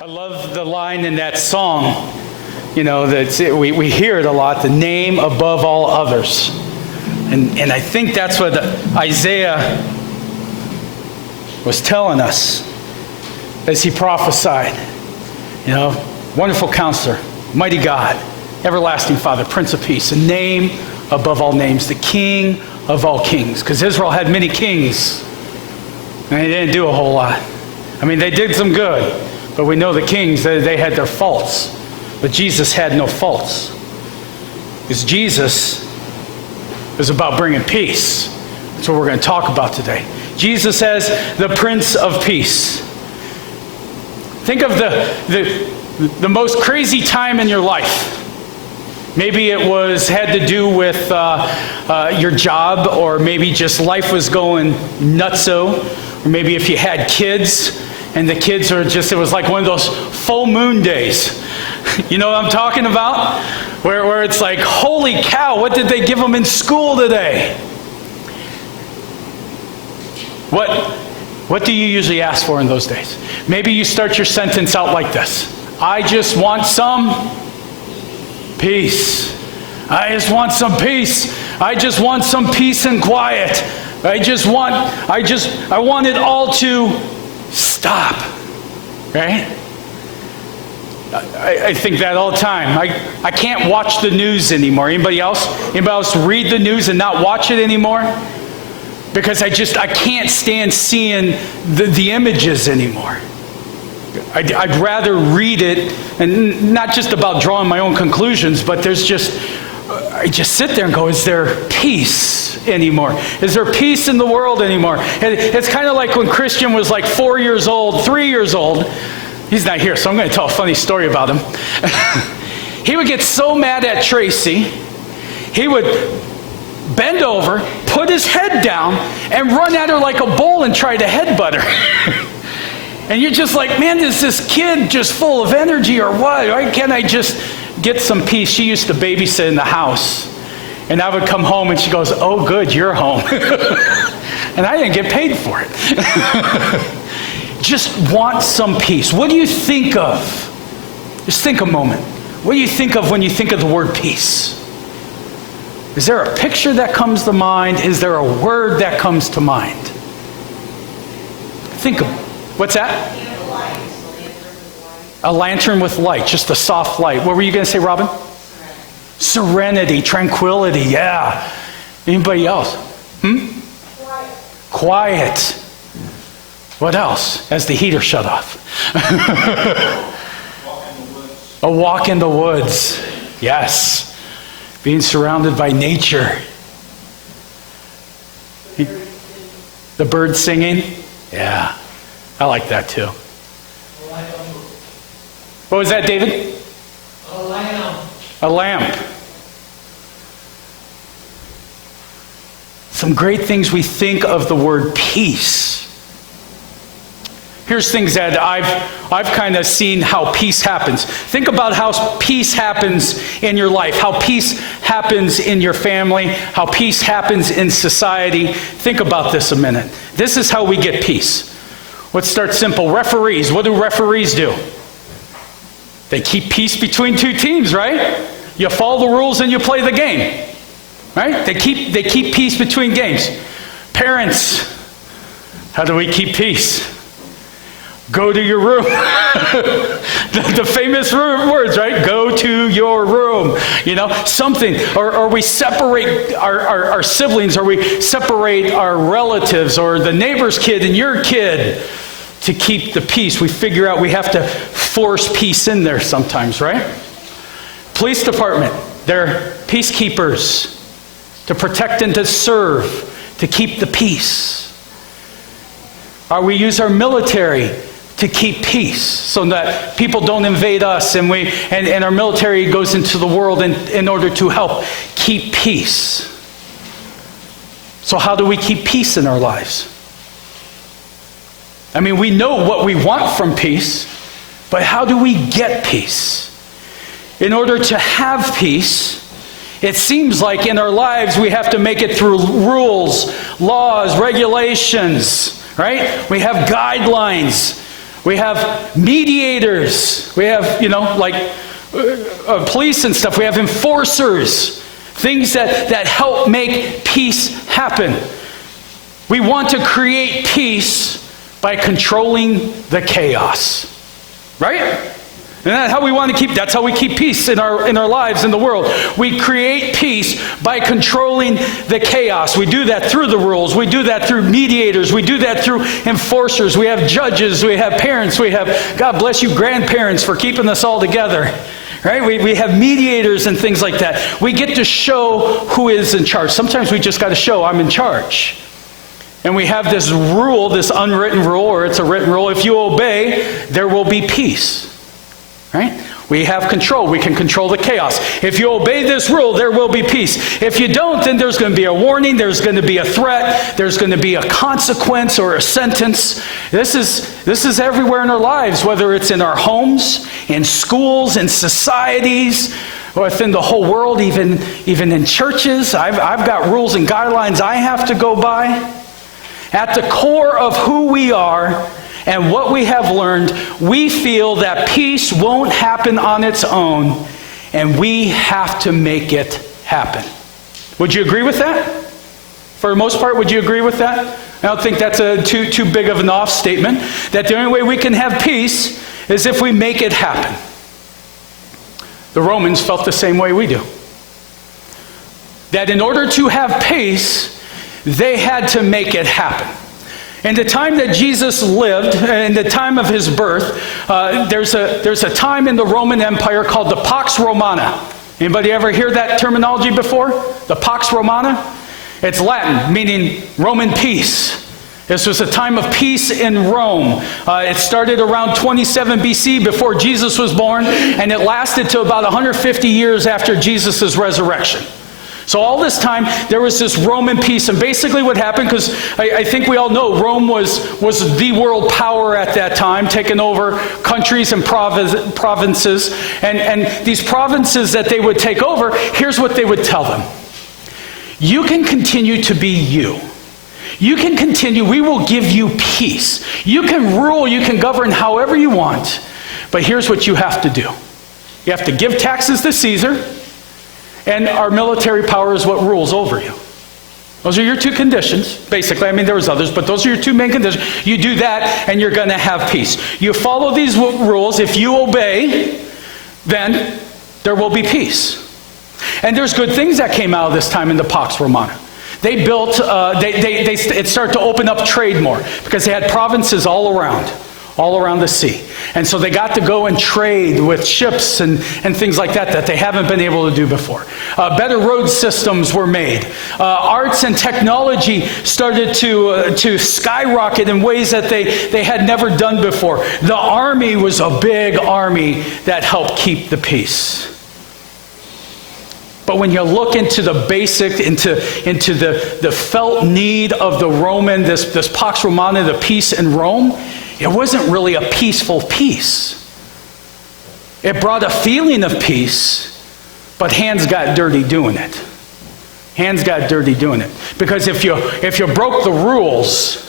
I love the line in that song, that we hear it a lot, the name above all others. And I think that's what Isaiah was telling us as he prophesied. Wonderful Counselor, Mighty God, Everlasting Father, Prince of Peace, a name above all names, the King of all kings. Because Israel had many kings, and they didn't do a whole lot. They did some good. But we know the kings, they had their faults. But Jesus had no faults. Because Jesus is about bringing peace. That's what we're going to talk about today. Jesus as the Prince of Peace. Think of the most crazy time in your life. Maybe it had to do with your job, or maybe just life was going nutso. Or maybe if you had kids, and the kids it was like one of those full moon days. You know what I'm talking about? Where it's like, holy cow, what did they give them in school today? What do you usually ask for in those days? Maybe you start your sentence out like this. I just want some peace. I just want some peace. I just want some peace and quiet. I want it all to stop. Right? I think that all the time. I can't watch the news anymore. Anybody else? Anybody else read the news and not watch it anymore? Because I can't stand seeing the images anymore. I'd rather read it, and not just about drawing my own conclusions, but I just sit there and go, is there peace anymore? Is there peace in the world anymore? And it's kind of like when Christian was like 4 years old, 3 years old. He's not here, so I'm going to tell a funny story about him. He would get so mad at Tracy, he would bend over, put his head down, and run at her like a bull and try to headbutt her. And you're just like, man, is this kid just full of energy or what? Why can't I just get some peace? She used to babysit in the house. And I would come home and she goes, oh, good, you're home. And I didn't get paid for it. Just want some peace. What do you think of? Just think a moment. What do you think of when you think of the word peace? Is there a picture that comes to mind? Is there a word that comes to mind? Think of, what's that? A lantern with light, just a soft light. What were you going to say, Robin? Serenity, tranquility, yeah. Anybody else? Quiet. What else? As the heater shut off. A walk in the woods. Yes. Being surrounded by nature. The birds singing. Yeah. I like that too. What was that, David? A lamp. A lamp. Some great things we think of the word peace. Here's things that I've kind of seen how peace happens. Think about how peace happens in your life, how peace happens in your family, how peace happens in society. Think about this a minute. This is how we get peace. Let's start simple. Referees. What do referees do? They keep peace between two teams, right? You follow the rules and you play the game. Right? They keep peace between games. Parents, how do we keep peace? Go to your room. the famous words, right? Go to your room. Something. Or we separate our siblings, or we separate our relatives, or the neighbor's kid and your kid. To keep the peace, we figure out we have to force peace in there sometimes, right? Police department, they're peacekeepers to protect and to serve, to keep the peace. We use our military to keep peace so that people don't invade us, and our military goes into the world in order to help keep peace. So how do we keep peace in our lives? We know what we want from peace, but how do we get peace? In order to have peace, it seems like in our lives we have to make it through rules, laws, regulations, right? We have guidelines. We have mediators. We have, police and stuff. We have enforcers. Things that help make peace happen. We want to create peace by controlling the chaos. Right? And that's how we keep peace in our lives, in the world. We create peace by controlling the chaos. We do that through the rules. We do that through mediators. We do that through enforcers. We have judges. We have parents. We have, God bless you, grandparents for keeping us all together. Right? We have mediators and things like that. We get to show who is in charge. Sometimes we just got to show I'm in charge. And we have this rule, this unwritten rule, or it's a written rule. If you obey, there will be peace. Right? We have control. We can control the chaos. If you obey this rule, there will be peace. If you don't, then there's going to be a warning. There's going to be a threat. There's going to be a consequence or a sentence. This is everywhere in our lives, whether it's in our homes, in schools, in societies, or within the whole world, even in churches. I've got rules and guidelines I have to go by. At the core of who we are and what we have learned, we feel that peace won't happen on its own, and we have to make it happen. Would you agree with that? For the most part, would you agree with that? I don't think that's too big of an off statement, that the only way we can have peace is if we make it happen. The Romans felt the same way we do. That in order to have peace, they had to make it happen. In the time that Jesus lived, in the time of his birth, there's a time in the Roman Empire called the Pox Romana. Anybody ever hear that terminology before? The Pox Romana? It's Latin, meaning Roman peace. This was a time of peace in Rome. It started around 27 BC, before Jesus was born, and it lasted to about 150 years after Jesus' resurrection. So all this time, there was this Roman peace. And basically what happened, because I think we all know Rome was the world power at that time, taking over countries and provinces. And these provinces that they would take over, here's what they would tell them. You can continue to be you. You can continue. We will give you peace. You can rule. You can govern however you want. But here's what you have to do. You have to give taxes to Caesar. And our military power is what rules over you. Those are your two conditions, basically. I mean, there was others, but those are your two main conditions. You do that, and you're going to have peace. You follow these rules. If you obey, then there will be peace. And there's good things that came out of this time in the Pox Romana. They built, it started to open up trade more, because they had provinces all around the sea. And so they got to go and trade with ships and things like that they haven't been able to do before. Better road systems were made. Arts and technology started to skyrocket in ways that they had never done before. The army was a big army that helped keep the peace. But when you look into the basic, into the felt need of the Roman, this Pax Romana, the peace in Rome, it wasn't really a peaceful peace. It brought a feeling of peace, but hands got dirty doing it. Hands got dirty doing it. Because if you broke the rules,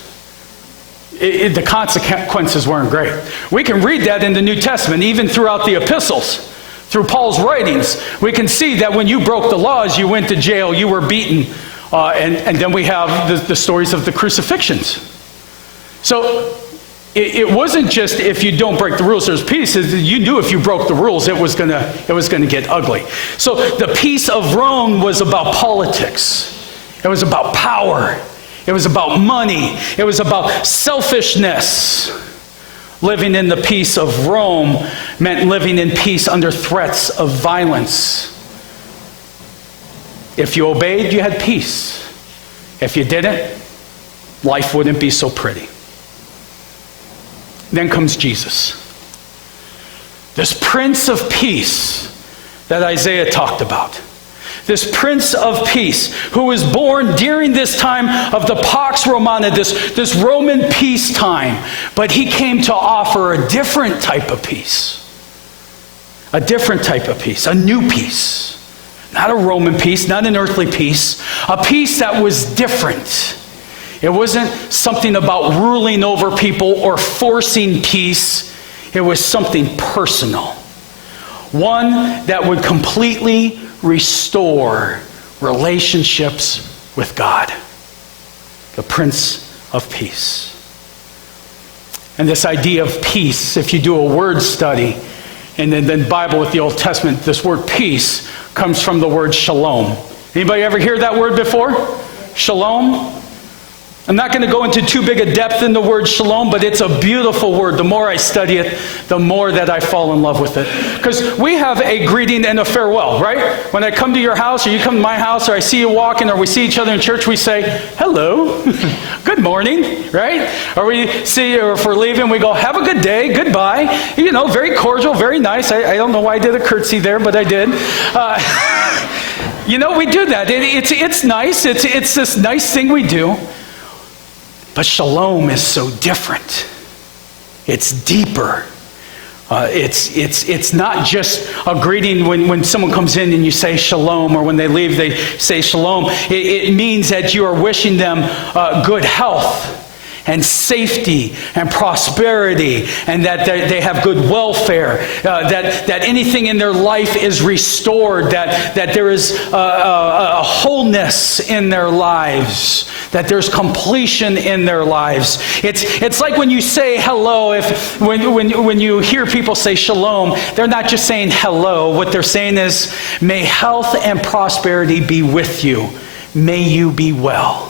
the consequences weren't great. We can read that in the New Testament, even throughout the epistles. Through Paul's writings, we can see that when you broke the laws, you went to jail, you were beaten, and then we have the stories of the crucifixions. So it wasn't just if you don't break the rules, there's peace. You knew if you broke the rules, it was gonna get ugly. So the peace of Rome was about politics. It was about power. It was about money. It was about selfishness. Living in the peace of Rome meant living in peace under threats of violence. If you obeyed, you had peace. If you didn't, life wouldn't be so pretty. Then comes Jesus. This Prince of Peace that Isaiah talked about. This Prince of Peace who was born during this time of the Pax Romana, this Roman peace time. But he came to offer a different type of peace. A different type of peace. A new peace. Not a Roman peace, not an earthly peace. A peace that was different. It wasn't something about ruling over people or forcing peace. It was something personal. One that would completely restore relationships with God. The Prince of Peace. And this idea of peace, if you do a word study, and then the Bible with the Old Testament, this word peace comes from the word shalom. Anybody ever hear that word before? Shalom? I'm not going to go into too big a depth in the word shalom, but it's a beautiful word. The more I study it, the more that I fall in love with it. Because we have a greeting and a farewell, right? When I come to your house, or you come to my house, or I see you walking, or we see each other in church, we say, hello, good morning, right? Or we see, or if we're leaving, we go, have a good day, goodbye. You know, very cordial, very nice. I don't know why I did a curtsy there, but I did. You know, we do that. It's nice. It's this nice thing we do. But shalom is so different. It's deeper. It's not just a greeting when someone comes in and you say shalom, or when they leave they say shalom. It means that you are wishing them good health and safety and prosperity, and that they have good welfare, that anything in their life is restored, that there is a wholeness in their lives, that there's completion in their lives. It's like when you say hello, when you hear people say shalom, they're not just saying hello. What they're saying is, may health and prosperity be with you. May you be well.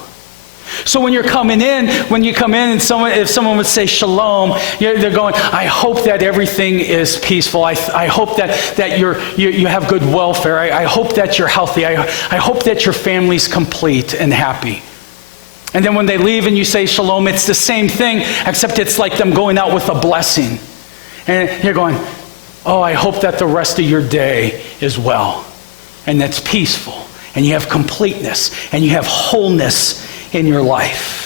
So when you come in and if someone would say shalom, they're going, I hope that everything is peaceful. I hope that you have good welfare. I hope that you're healthy. I hope that your family's complete and happy. And then when they leave and you say shalom, it's the same thing, except it's like them going out with a blessing. And you're going, oh, I hope that the rest of your day is well. And that's peaceful. And you have completeness. And you have wholeness in your life.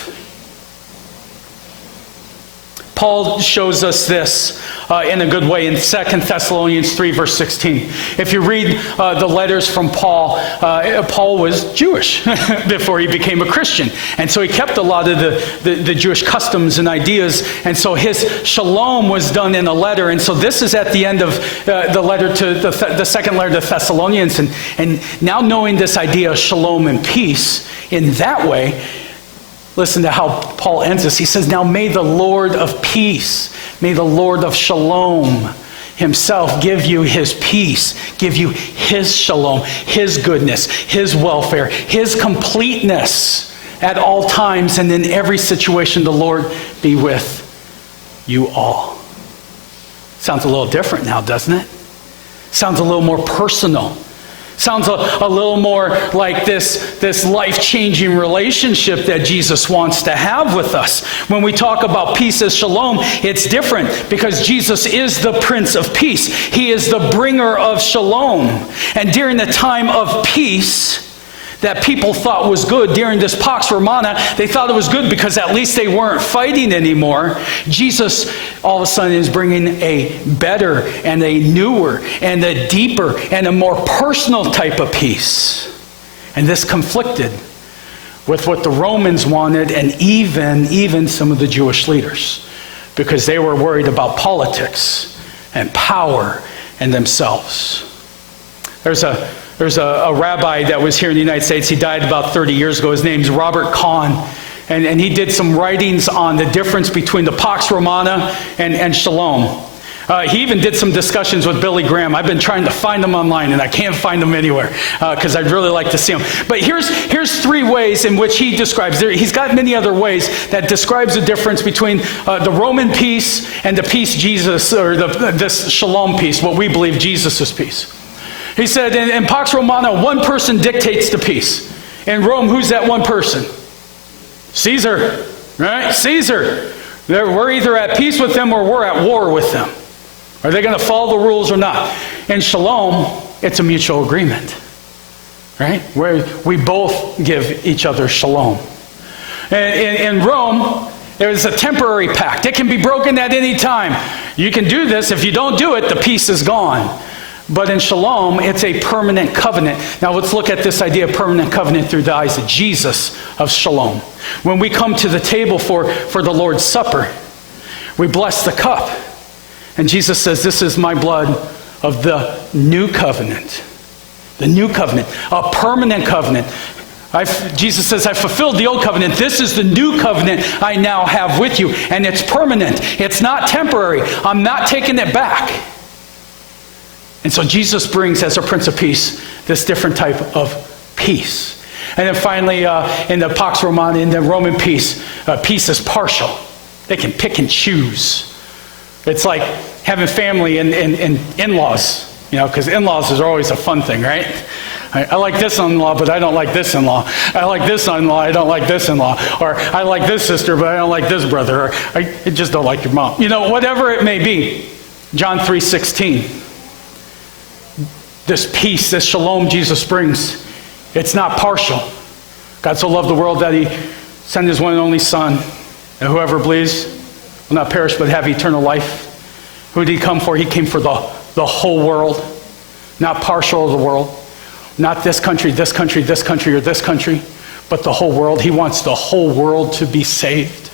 Paul shows us this in a good way in 2 Thessalonians 3, verse 16. If you read the letters from Paul, Paul was Jewish before he became a Christian. And so he kept a lot of the Jewish customs and ideas. And so his shalom was done in a letter. And so this is at the end of the letter to the second letter to Thessalonians. And now knowing this idea of shalom and peace in that way, listen to how Paul ends this. He says, now may the Lord of peace, may the Lord of shalom himself give you his peace, give you his shalom, his goodness, his welfare, his completeness at all times and in every situation. The Lord be with you all. Sounds a little different now, doesn't it? Sounds a little more personal. Sounds a little more like this life-changing relationship that Jesus wants to have with us. When we talk about peace as shalom, it's different because Jesus is the Prince of Peace. He is the bringer of shalom. And during the time of peace that people thought was good, during this Pox Romana, they thought it was good because at least they weren't fighting anymore. Jesus all of a sudden is bringing a better and a newer and a deeper and a more personal type of peace. And this conflicted with what the Romans wanted, and even some of the Jewish leaders, because they were worried about politics and power and themselves. There's a rabbi that was here in the United States. He died about 30 years ago. His name's Robert Kahn. And he did some writings on the difference between the Pox Romana and Shalom. He even did some discussions with Billy Graham. I've been trying to find them online, and I can't find them anywhere because I'd really like to see them. But here's three ways in which he describes. He's got many other ways that describes the difference between the Roman peace and the peace Jesus, or this Shalom peace, what we believe Jesus' peace. He said, in Pox Romana, one person dictates the peace. In Rome, who's that one person? Caesar, right? Caesar. We're either at peace with them or we're at war with them. Are they going to follow the rules or not? In Shalom, it's a mutual agreement, right? Where we both give each other shalom. In Rome, there's a temporary pact. It can be broken at any time. You can do this. If you don't do it, the peace is gone. But in Shalom, it's a permanent covenant. Now let's look at this idea of permanent covenant through the eyes of Jesus of Shalom. When we come to the table for the Lord's Supper, we bless the cup. And Jesus says, this is my blood of the new covenant. The new covenant, a permanent covenant. Jesus says, I fulfilled the old covenant. This is the new covenant I now have with you. And it's permanent. It's not temporary. I'm not taking it back. And so Jesus brings, as a Prince of Peace, this different type of peace. And then finally, in the Pox Romana, in the Roman peace, peace is partial. They can pick and choose. It's like having family and in-laws, because in-laws is always a fun thing, right? I like this in-law, but I don't like this in-law. I like this in-law, I don't like this in-law. Or I like this sister, but I don't like this brother. Or I just don't like your mom. Whatever it may be. John 3:16. This peace, this shalom Jesus brings, it's not partial. God so loved the world that he sent his one and only Son, and whoever believes will not perish but have eternal life. Who did he come for? He came for the whole world, not partial of the world. Not this country, this country, this country, or this country, but the whole world. He wants the whole world to be saved.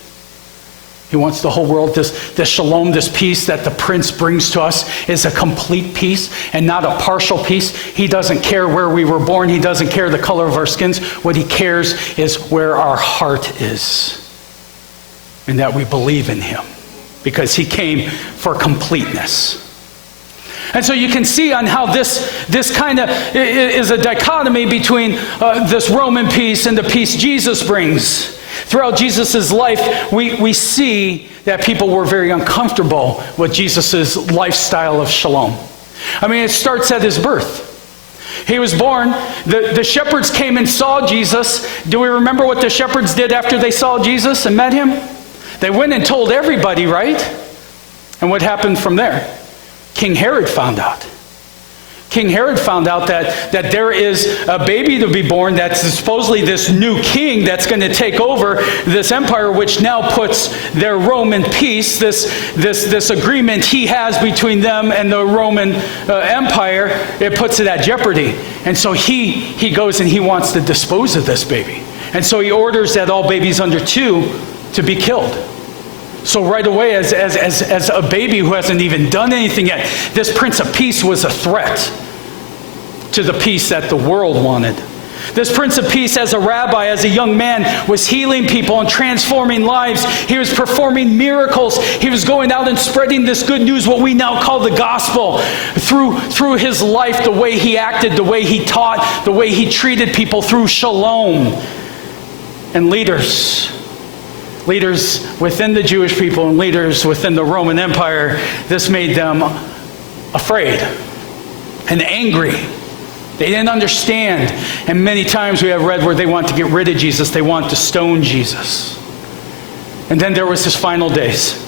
He wants the whole world. This shalom, this peace that the Prince brings to us is a complete peace and not a partial peace. He doesn't care where we were born. He doesn't care the color of our skins. What he cares is where our heart is and that we believe in him because he came for completeness. And so you can see on how this kind of is a dichotomy between this Roman peace and the peace Jesus brings. Throughout Jesus' life, we see that people were very uncomfortable with Jesus' lifestyle of shalom. I mean, it starts at his birth. He was born. The shepherds came and saw Jesus. Do we remember what the shepherds did after they saw Jesus and met him? They went and told everybody, right? And what happened from there? King Herod found out. King Herod found out that there is a baby to be born that's supposedly this new king that's going to take over this empire, which now puts their Roman peace, this agreement he has between them and the Roman Empire, it puts it at jeopardy. And so he goes and he wants to dispose of this baby. And so he orders that all babies under 2 to be killed. So right away, as a baby who hasn't even done anything yet, this Prince of Peace was a threat to the peace that the world wanted. This Prince of Peace, as a rabbi, as a young man, was healing people and transforming lives. He was performing miracles. He was going out and spreading this good news, what we now call the gospel, through his life, the way he acted, the way he taught, the way he treated people through shalom. And leaders within the Jewish people and leaders within the Roman Empire, this made them afraid and angry. They didn't understand. And many times we have read where they want to get rid of Jesus. They want to stone Jesus. And then there was his final days,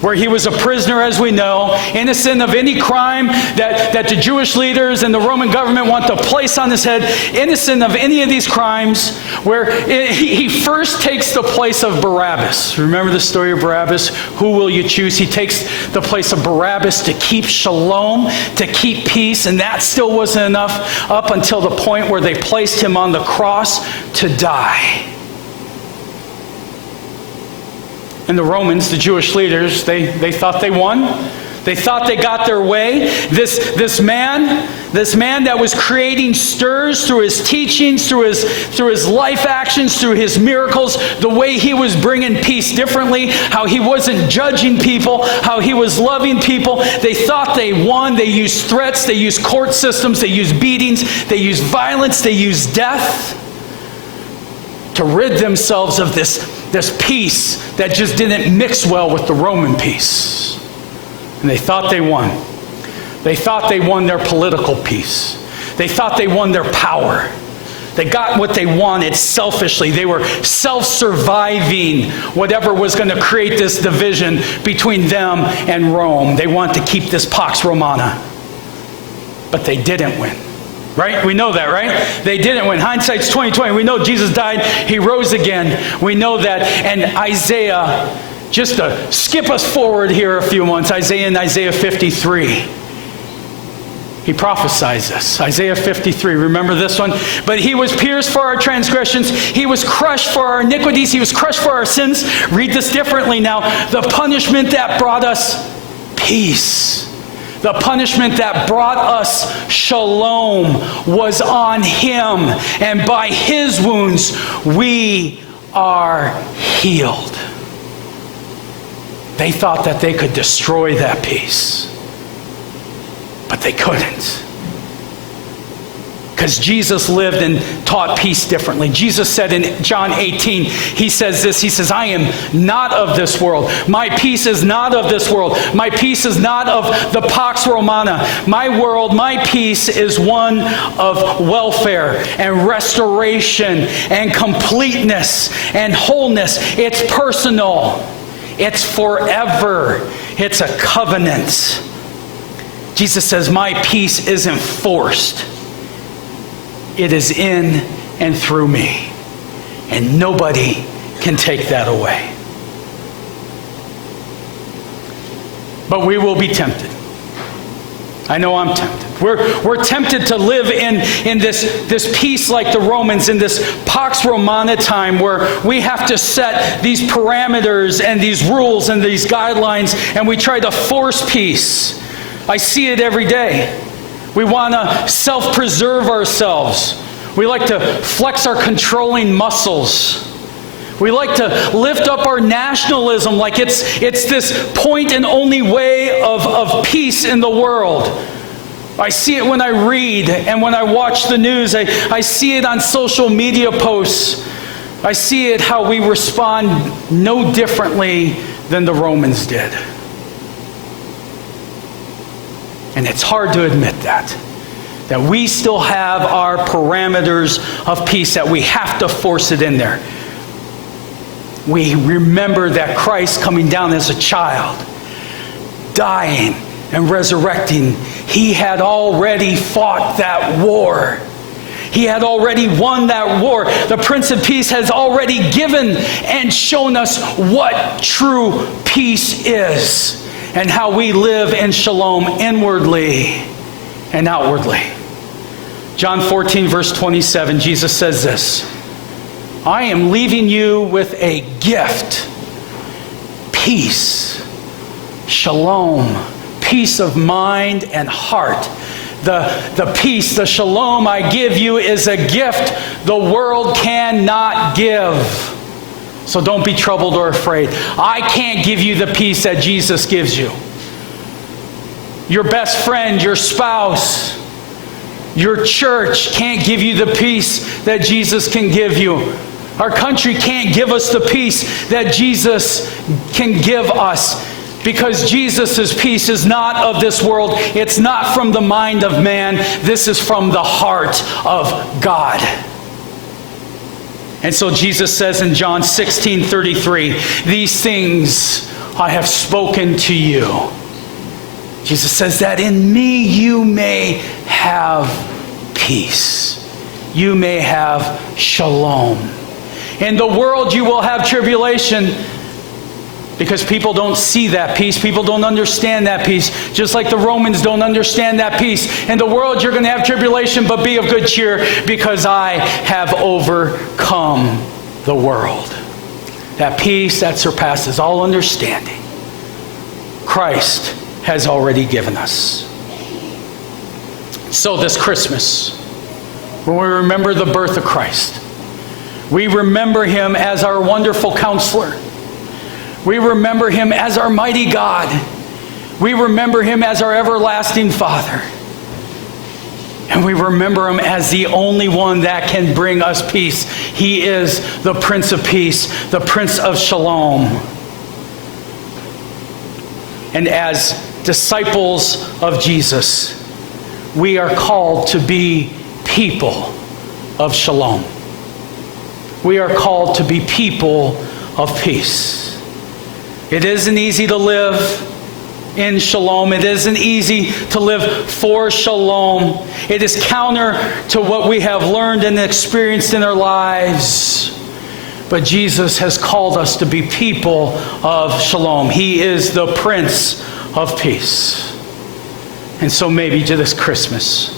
where he was a prisoner, as we know, innocent of any crime that the Jewish leaders and the Roman government want to place on his head, innocent of any of these crimes, where he first takes the place of Barabbas. Remember the story of Barabbas? Who will you choose? He takes the place of Barabbas to keep shalom, to keep peace, and that still wasn't enough up until the point where they placed him on the cross to die. And the Romans, the Jewish leaders, they thought they won. They thought they got their way. This man that was creating stirs through his teachings, through his life actions, through his miracles, the way he was bringing peace differently, how he wasn't judging people, how he was loving people. They thought they won. They used threats. They used court systems. They used beatings. They used violence. They used death to rid themselves of this peace that just didn't mix well with the Roman peace. And they thought they won. They thought they won their political peace. They thought they won their power. They got what they wanted selfishly. They were self-surviving whatever was going to create this division between them and Rome. They want to keep this Pox Romana. But they didn't win. Right? We know that, right? They didn't win. Hindsight's 20/20. We know Jesus died. He rose again. We know that. And Isaiah, just to skip us forward here a few months, Isaiah 53. He prophesies this. Isaiah 53, remember this one? But he was pierced for our transgressions. He was crushed for our iniquities. He was crushed for our sins. Read this differently now. The punishment that brought us peace, the punishment that brought us shalom was on him. And by his wounds, we are healed. They thought that they could destroy that peace. But they couldn't. Because Jesus lived and taught peace differently. Jesus said in John 18, he says this, he says, I am not of this world. My peace is not of this world. My peace is not of the Pox Romana. My peace is one of welfare and restoration and completeness and wholeness. It's personal. It's forever. It's a covenant. Jesus says, my peace isn't forced. It is in and through me. And nobody can take that away. But we will be tempted. I know I'm tempted. We're tempted to live in this peace like the Romans, in this Pox Romana time where we have to set these parameters and these rules and these guidelines, and we try to force peace. I see it every day. We want to self-preserve ourselves. We like to flex our controlling muscles. We like to lift up our nationalism like it's this point and only way of peace in the world. I see it when I read and when I watch the news. I see it on social media posts. I see it how we respond no differently than the Romans did. And it's hard to admit that we still have our parameters of peace, that we have to force it in there. We remember that Christ coming down as a child, dying and resurrecting, he had already fought that war. He had already won that war. The Prince of Peace has already given and shown us what true peace is, and how we live in shalom inwardly and outwardly. John 14, verse 27, Jesus says this, I am leaving you with a gift, peace, shalom, peace of mind and heart. The peace, the shalom I give you is a gift the world cannot give. So don't be troubled or afraid. I can't give you the peace that Jesus gives you. Your best friend, your spouse, your church can't give you the peace that Jesus can give you. Our country can't give us the peace that Jesus can give us, because Jesus' peace is not of this world. It's not from the mind of man. This is from the heart of God. And so Jesus says in John 16:33, these things I have spoken to you. Jesus says that in me you may have peace. You may have shalom. In the world you will have tribulation, because people don't see that peace. People don't understand that peace. Just like the Romans don't understand that peace. In the world you're going to have tribulation, but be of good cheer, because I have overcome the world. That peace that surpasses all understanding, Christ has already given us. So this Christmas, when we remember the birth of Christ, we remember him as our wonderful counselor. We remember him as our mighty God. We remember him as our everlasting Father. And we remember him as the only one that can bring us peace. He is the Prince of Peace, the Prince of Shalom. And as disciples of Jesus, we are called to be people of Shalom. We are called to be people of peace. It isn't easy to live in shalom. It isn't easy to live for shalom. It is counter to what we have learned and experienced in our lives. But Jesus has called us to be people of shalom. He is the Prince of Peace. And so maybe to this Christmas,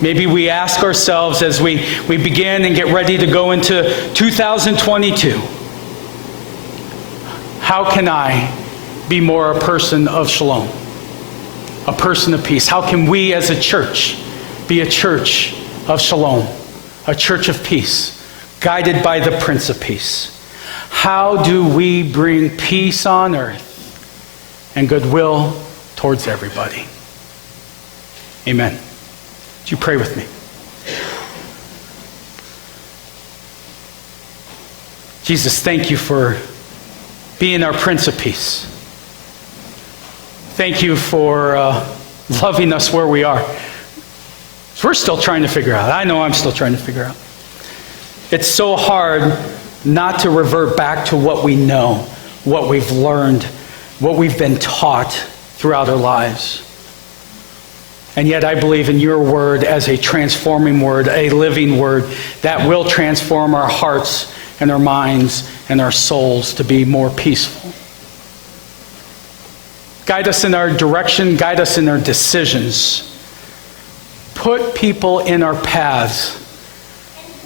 maybe we ask ourselves as we begin and get ready to go into 2022, how can I be more a person of shalom, a person of peace? How can we as a church be a church of shalom, a church of peace, guided by the Prince of Peace? How do we bring peace on earth and goodwill towards everybody? Amen. Would you pray with me? Jesus, thank you for being our Prince of Peace. Thank you for loving us where we are. We're still trying to figure out. I know I'm still trying to figure out. It's so hard not to revert back to what we know, what we've learned, what we've been taught throughout our lives. And yet I believe in your word as a transforming word, a living word that will transform our hearts and our minds and our souls to be more peaceful. Guide us in our direction, guide us in our decisions. Put people in our paths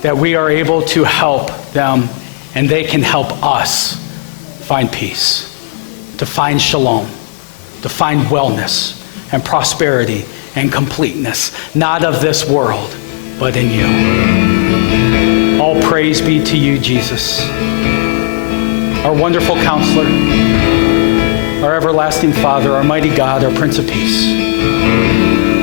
that we are able to help them and they can help us find peace, to find shalom, to find wellness and prosperity and completeness, not of this world, but in you. All praise be to you, Jesus, our wonderful counselor, our everlasting Father, our mighty God, our Prince of Peace.